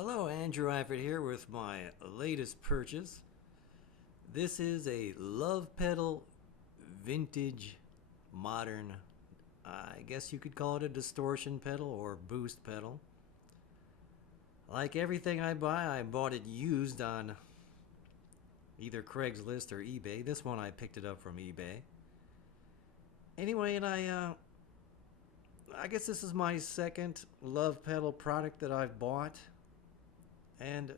Hello, Andrew Eifert here with my latest purchase. This is a Lovepedal vintage modern, I guess you could call it a distortion pedal or boost pedal. Like everything I buy, I bought it used on either Craigslist or eBay. This one I picked it up from eBay. Anyway, and I guess this is my second Lovepedal product that I've bought. And,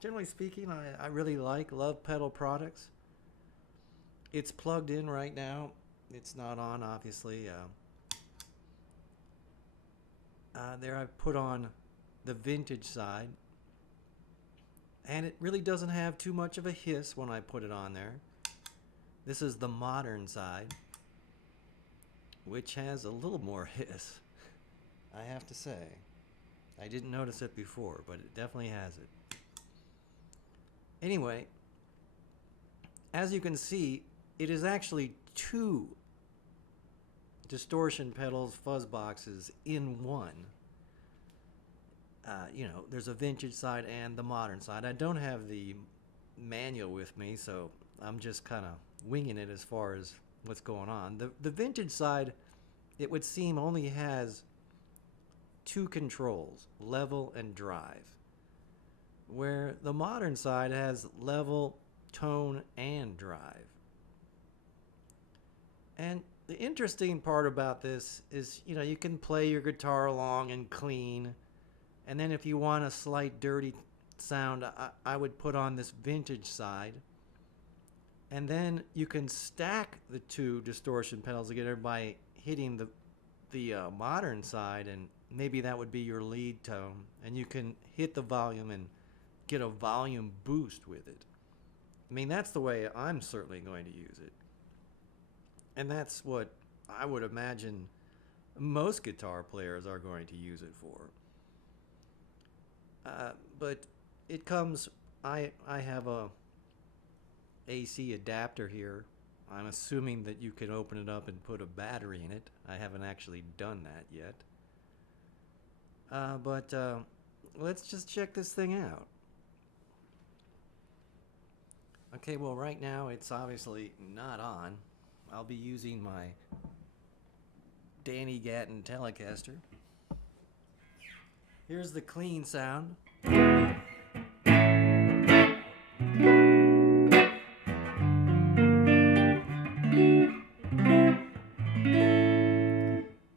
generally speaking, I really like Lovepedal products. It's plugged in right now. It's not on, obviously. There I've put on the vintage side. And it really doesn't have too much of a hiss when I put it on there. This is the modern side, which has a little more hiss, I have to say. I didn't notice it before, but it definitely has it. Anyway, as you can see, it is actually two distortion pedals, fuzz boxes in one. There's a vintage side and the modern side. I don't have the manual with me, so I'm just kind of winging it as far as what's going on. The vintage side, it would seem, only has two controls, level and drive, where the modern side has level, tone, and drive. And the interesting part about this is, you can play your guitar along and clean, and then if you want a slight dirty sound, I would put on this vintage side, and then you can stack the two distortion pedals together by hitting the modern side, and maybe that would be your lead tone, and you can hit the volume and get a volume boost with it. I mean, that's the way I'm certainly going to use it. And that's what I would imagine most guitar players are going to use it for. But it comes, I have a AC adapter here. I'm assuming that you can open it up and put a battery in it. I haven't actually done that yet. But let's just check this thing out. Okay, well, right now it's obviously not on. I'll be using my Danny Gatton Telecaster. Here's the clean sound. Now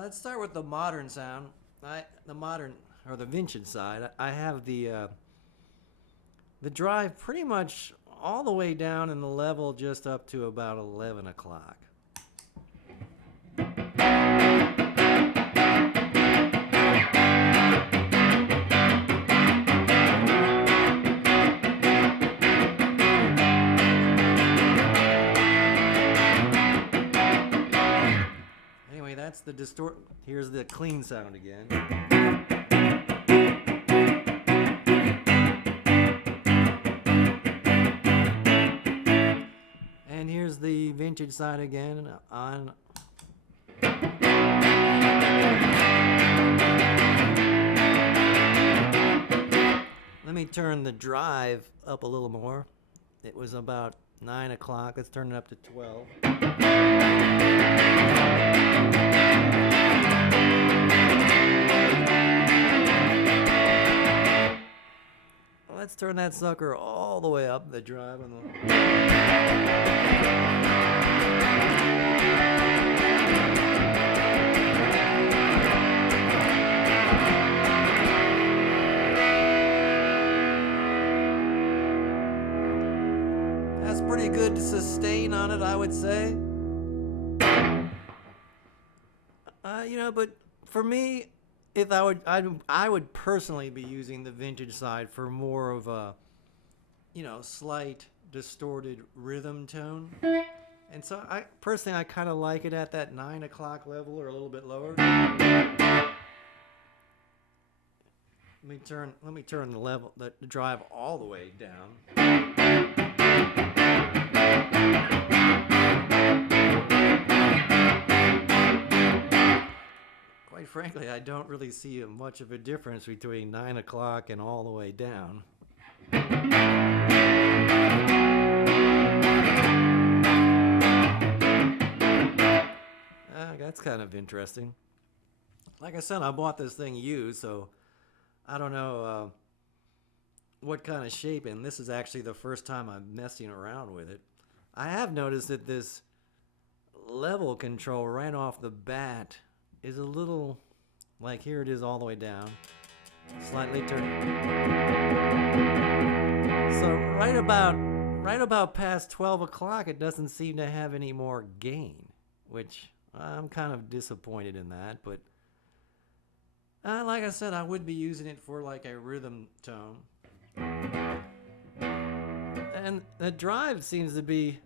let's start with the modern sound. The vintage side. I have the drive pretty much all the way down in the level, just up to about 11 o'clock. Anyway, that's the distort. Here's the clean sound again. And here's the vintage side again on. Let me turn the drive up a little more. It was about 9 o'clock. Let's turn it up to 12. Let's turn that sucker all the way up, the drive on the. That's pretty good sustain on it, I would say. But for me, if I would personally be using the vintage side for more of a, slight distorted rhythm tone. And so I kind of like it at that 9 o'clock level or a little bit lower. Let me turn the drive all the way down. Quite frankly, I don't really see much of a difference between 9 o'clock and all the way down. That's kind of interesting. Like I said, I bought this thing used, so I don't know what kind of shape, and this is actually the first time I'm messing around with it. I have noticed that this level control right off the bat is a little, like here it is all the way down, slightly turned. So right about past 12 o'clock, it doesn't seem to have any more gain, which I'm kind of disappointed in that, but like I said, I would be using it for like a rhythm tone. And the drive seems to be...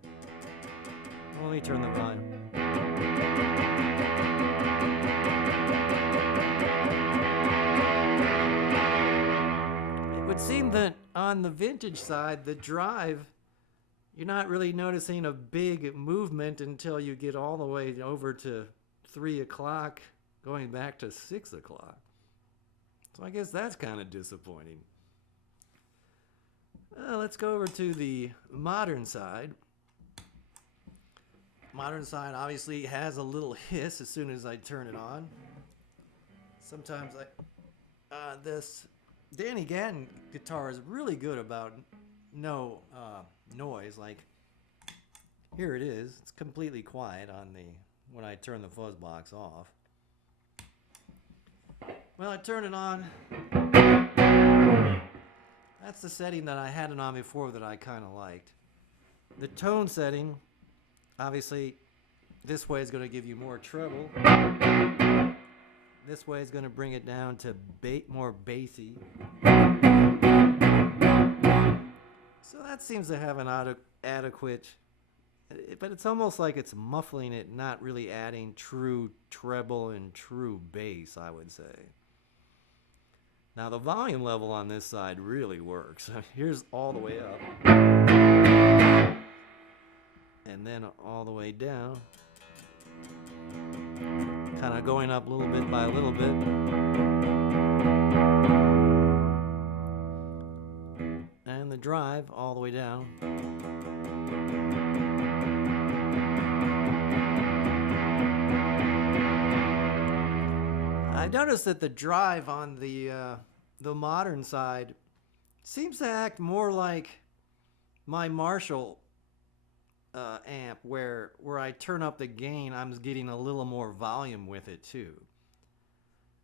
Let me turn the volume. It would seem that on the vintage side, the drive, you're not really noticing a big movement until you get all the way over to 3 o'clock, going back to 6 o'clock. So I guess that's kind of disappointing. Let's go over to the modern side. Modern side obviously has a little hiss as soon as I turn it on. Sometimes this Danny Gatton guitar is really good about no noise. Like here it is. It's completely quiet on when I turn the fuzz box off. Well, I turn it on. That's the setting that I had it on before that I kind of liked. The tone setting, obviously, this way is going to give you more treble. This way is going to bring it down to more bassy. So that seems to have an adequate, but it's almost like it's muffling it, not really adding true treble and true bass, I would say. Now the volume level on this side really works. Here's all the way up. And then all the way down. Kind of going up little bit by little bit. And the drive all the way down. I noticed that the drive on the modern side seems to act more like my Marshall amp, where I turn up the gain, I'm getting a little more volume with it too.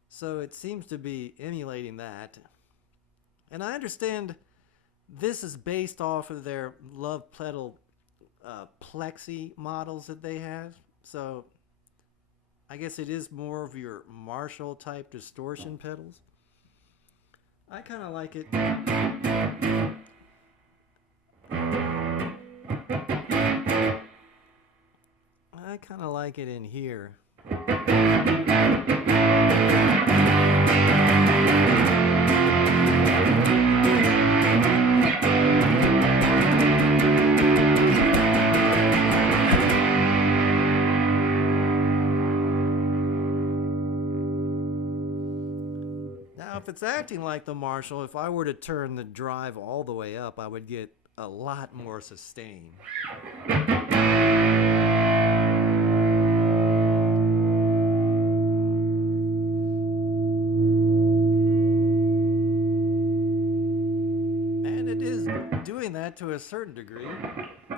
So it seems to be emulating that. And I understand this is based off of their Lovepedal Plexi models that they have. So I guess it is more of your Marshall type distortion pedals. I kind of like it. I kind of like it in here. Now, if it's acting like the Marshall, if I were to turn the drive all the way up, I would get a lot more sustain. And it is doing that to a certain degree.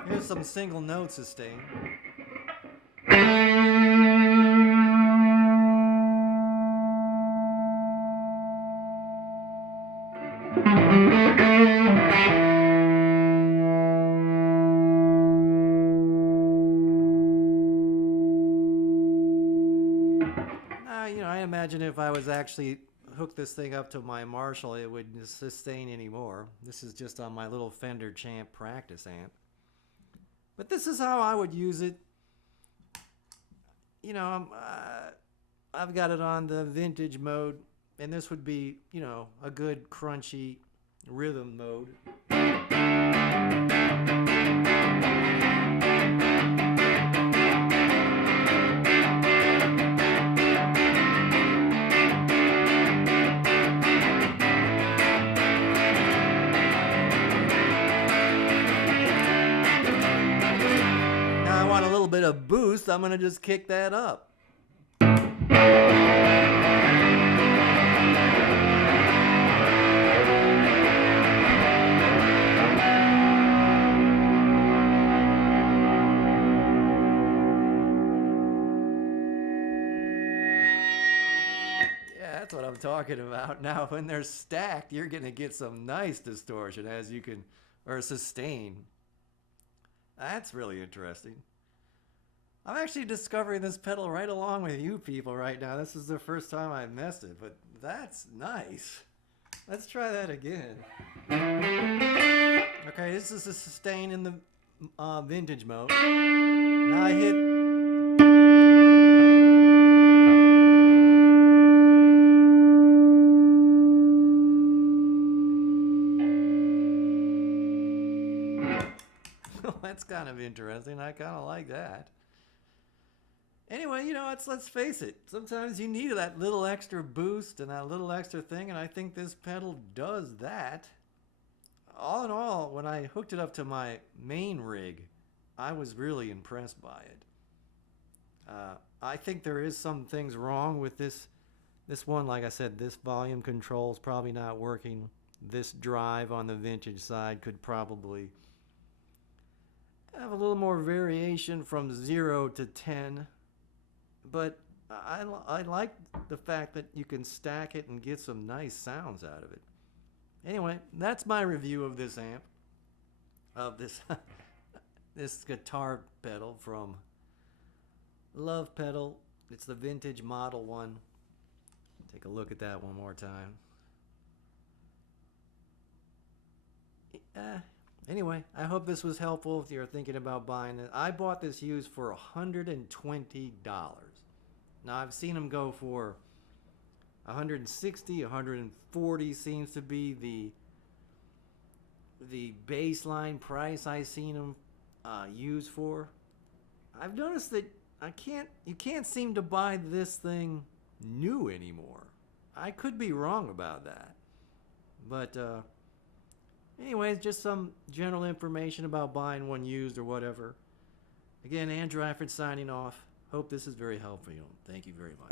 Here's some single note sustain. I imagine if I was actually hook this thing up to my Marshall, it wouldn't sustain anymore. This is just on my little Fender Champ practice amp. But this is how I would use it. I've got it on the vintage mode, and this would be, a good crunchy rhythm mode. a boost, I'm gonna just kick that up. That's what I'm talking about. Now, when they're stacked, you're going to get some nice distortion, as you can, or sustain. That's really interesting. I'm actually discovering this pedal right along with you people right now. This is the first time I messed it, but that's nice. Let's try that again. Okay, this is a sustain in the vintage mode. Now I hit... That's kind of interesting. I kind of like that. Anyway, you know, let's face it. Sometimes you need that little extra boost and that little extra thing, and I think this pedal does that. All in all, when I hooked it up to my main rig, I was really impressed by it. I think there is some things wrong with this one. Like I said, this volume control is probably not working. This drive on the vintage side could probably have a little more variation from 0 to 10, but I like the fact that you can stack it and get some nice sounds out of it. Anyway, that's my review of this amp, of this this guitar pedal from Lovepedal. It's the vintage model one. Take a look at that one more time. Anyway, I hope this was helpful if you're thinking about buying it. I bought this used for $120. Now, I've seen them go for $160, $140 seems to be the baseline price I've seen them used for. I've noticed that you can't seem to buy this thing new anymore. I could be wrong about that. But, anyways, just some general information about buying one used or whatever. Again, Andrew Alfred signing off. Hope this is very helpful. Thank you very much.